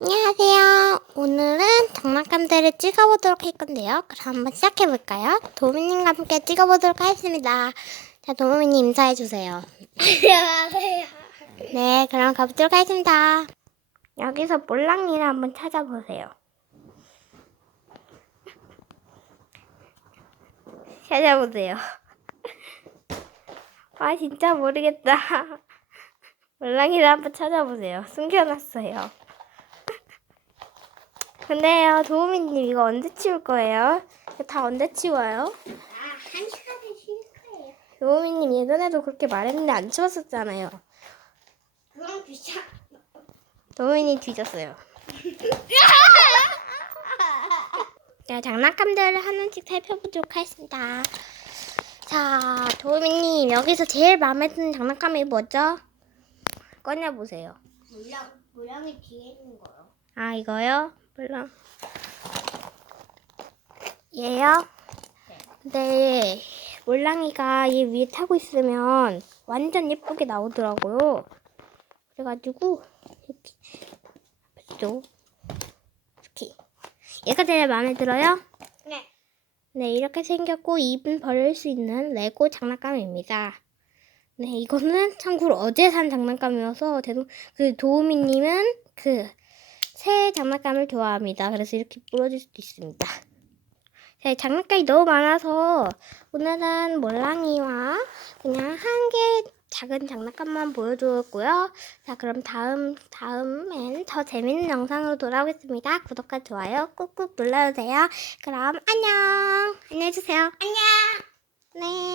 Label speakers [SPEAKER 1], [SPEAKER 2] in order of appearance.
[SPEAKER 1] 안녕하세요. 오늘은 장난감들을 찍어보도록 할 건데요. 그럼 한번 시작해볼까요? 도미님과 함께 찍어보도록 하겠습니다. 자, 도미님 인사해주세요.
[SPEAKER 2] 안녕하세요.
[SPEAKER 1] 네, 그럼 가보도록 하겠습니다. 여기서 몰랑이를 한번 찾아보세요. 찾아보세요. 아, 진짜 모르겠다. 몰랑이를 한번 찾아보세요. 숨겨놨어요. 근데요, 도우미님 이거 언제 치울 거예요? 이거 다 언제 치워요?
[SPEAKER 2] 아, 한 시간에 쉴 거예요.
[SPEAKER 1] 도우미님 예전에도 그렇게 말했는데 안 치웠었잖아요.
[SPEAKER 2] 그럼 귀찮.
[SPEAKER 1] 도우미님 뒤졌어요. 자, 장난감들을 하나씩 살펴보도록 하겠습니다. 자, 도우미님 여기서 제일 마음에 드는 장난감이 뭐죠? 꺼내보세요.
[SPEAKER 2] 모양 모양이 뒤에 있는 거요.
[SPEAKER 1] 아, 이거요? 물론. 얘요? 근데 몰랑이가 얘 위에 타고 있으면 완전 예쁘게 나오더라고요. 그래가지고 이렇게 또 이렇게 얘가 제일 마음에 들어요?
[SPEAKER 2] 네.
[SPEAKER 1] 네, 이렇게 생겼고 입은 벌릴 수 있는 레고 장난감입니다. 네, 이거는 참고로 어제 산 장난감이어서 대동 그 도우미님은 그 새 장난감을 좋아합니다. 그래서 이렇게 부러질 수도 있습니다. 네, 장난감이 너무 많아서 오늘은 몰랑이와 그냥 한 개 작은 장난감만 보여주었고요. 자, 그럼 다음 다음엔 더 재밌는 영상으로 돌아오겠습니다. 구독과 좋아요 꾹꾹 눌러주세요. 그럼 안녕. 안녕히 계세요.
[SPEAKER 2] 안녕.
[SPEAKER 1] 네.